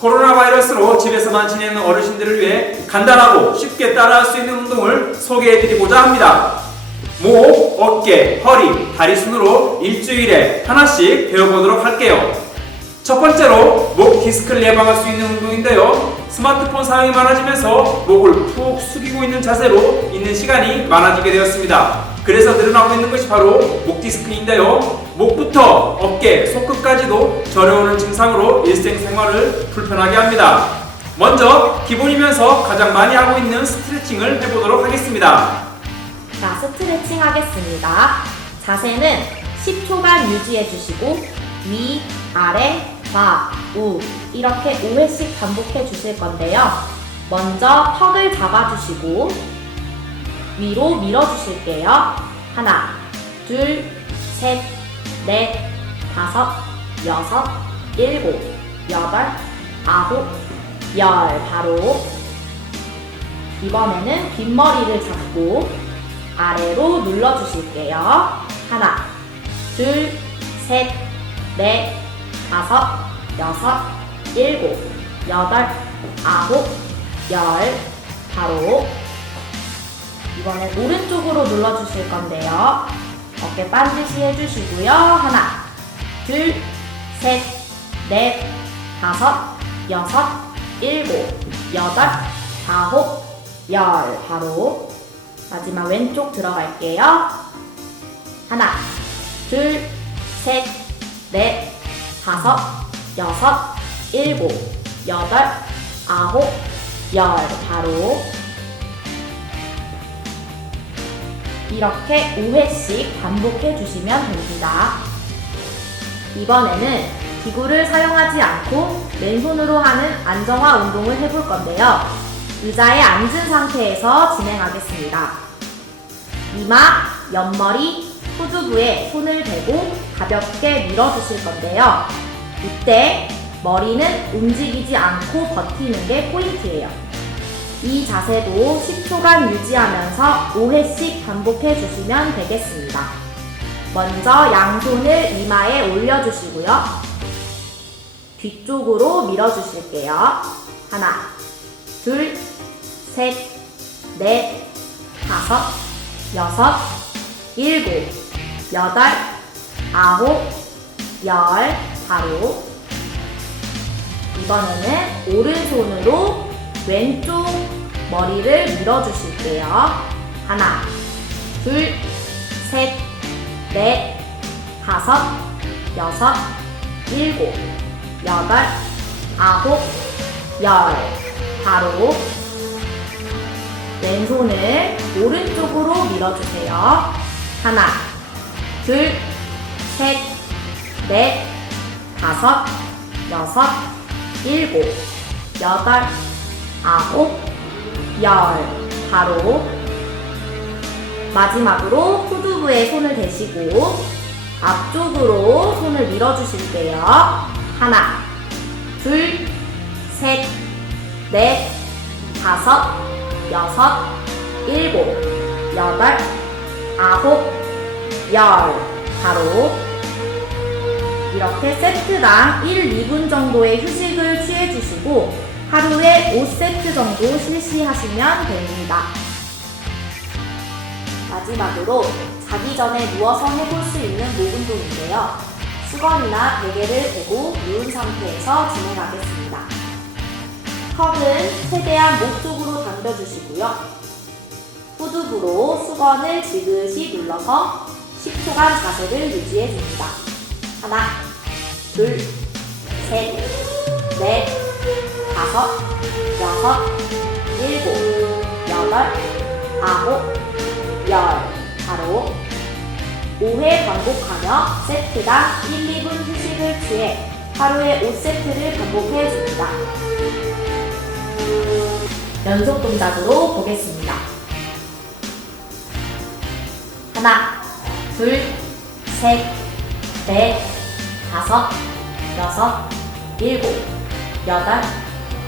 코로나 바이러스로 집에서만 지내는 어르신들을 위해 간단하고 쉽게 따라할 수 있는 운동을 소개해 드리고자 합니다. 목, 어깨, 허리, 다리 순으로 일주일에 하나씩 배워보도록 할게요. 첫 번째로 목 디스크를 예방할 수 있는 운동인데요. 스마트폰 사용이 많아지면서 목을 푹 숙이고 있는 자세로 있는 시간이 많아지게 되었습니다. 그래서 늘어나고 있는 것이 바로 목 디스크인데요. 목부터 어깨, 손끝까지도 저려오는 증상으로 일생생활을 불편하게 합니다. 먼저 기본이면서 가장 많이 하고 있는 스트레칭을 해보도록 하겠습니다. 자, 스트레칭 하겠습니다. 자세는 10초간 유지해 주시고 위, 아래, 좌, 우 이렇게 5회씩 반복해 주실 건데요. 먼저 턱을 잡아 주시고 위로 밀어 주실게요. 하나, 둘, 셋, 넷, 다섯, 여섯, 일곱, 여덟, 아홉, 열 바로 이번에는 뒷머리를 잡고 아래로 눌러 주실게요. 하나, 둘, 셋, 넷, 다섯, 여섯, 일곱, 여덟, 아홉, 열. 바로 이번엔 오른쪽으로 눌러 주실 건데요. 어깨 반드시 해주시고요. 하나, 둘, 셋, 넷, 다섯, 여섯, 일곱, 여덟, 아홉, 열. 바로 마지막 왼쪽 들어갈게요. 하나, 둘, 셋, 넷, 다섯, 여섯, 일곱, 여덟, 아홉, 열. 바로 이렇게 5회씩 반복해 주시면 됩니다. 이번에는 기구를 사용하지 않고 맨손으로 하는 안정화 운동을 해볼 건데요. 의자에 앉은 상태에서 진행하겠습니다. 이마, 옆머리, 후두부에 손을 대고 가볍게 밀어주실 건데요. 이때 머리는 움직이지 않고 버티는 게 포인트예요. 이 자세도 10초간 유지하면서 5회씩 반복해 주시면 되겠습니다. 먼저 양손을 이마에 올려주시고요. 뒤쪽으로 밀어주실게요. 하나, 둘, 셋, 넷, 다섯, 여섯, 일곱, 여덟, 아홉, 열. 바로 이번에는 오른손으로 왼쪽 머리를 밀어주실게요. 하나, 둘, 셋, 넷, 다섯, 여섯, 일곱, 여덟, 아홉, 열. 바로 왼손을 오른쪽으로 밀어주세요. 하나, 둘, 셋, 넷, 다섯, 여섯, 일곱, 여덟, 아홉, 열. 바로 마지막으로 후두부에 손을 대시고 앞쪽으로 손을 밀어주실게요. 하나, 둘, 셋, 넷, 다섯, 여섯, 일곱, 여덟, 아홉, 열. 바로 이렇게 세트당 1, 2분 정도의 휴식을 취해주시고 하루에 5세트 정도 실시하시면 됩니다. 마지막으로 자기 전에 누워서 해볼 수 있는 목 운동인데요. 수건이나 베개를 대고 누운 상태에서 진행하겠습니다. 턱은 최대한 목 쪽으로 당겨주시고요. 후두부로 수건을 지그시 눌러서 10초간 자세를 유지해 줍니다. 하나, 둘, 셋, 넷, 다섯, 여섯, 일곱, 여덟, 아홉, 열. 바로 5회 반복하며 세트당 1, 2분 휴식을 취해 하루에 5세트를 반복해 줍니다. 연속 동작으로 보겠습니다. 하나, 둘, 셋, 넷, 다섯, 여섯, 일곱, 여덟,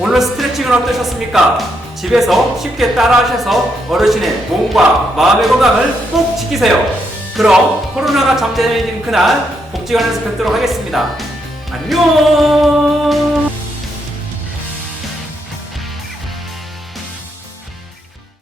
오늘 스트레칭은 어떠셨습니까? 집에서 쉽게 따라하셔서 어르신의 몸과 마음의 건강을 꼭 지키세요. 그럼 코로나가 잠재해진 그날 복지관에서 뵙도록 하겠습니다. 안녕!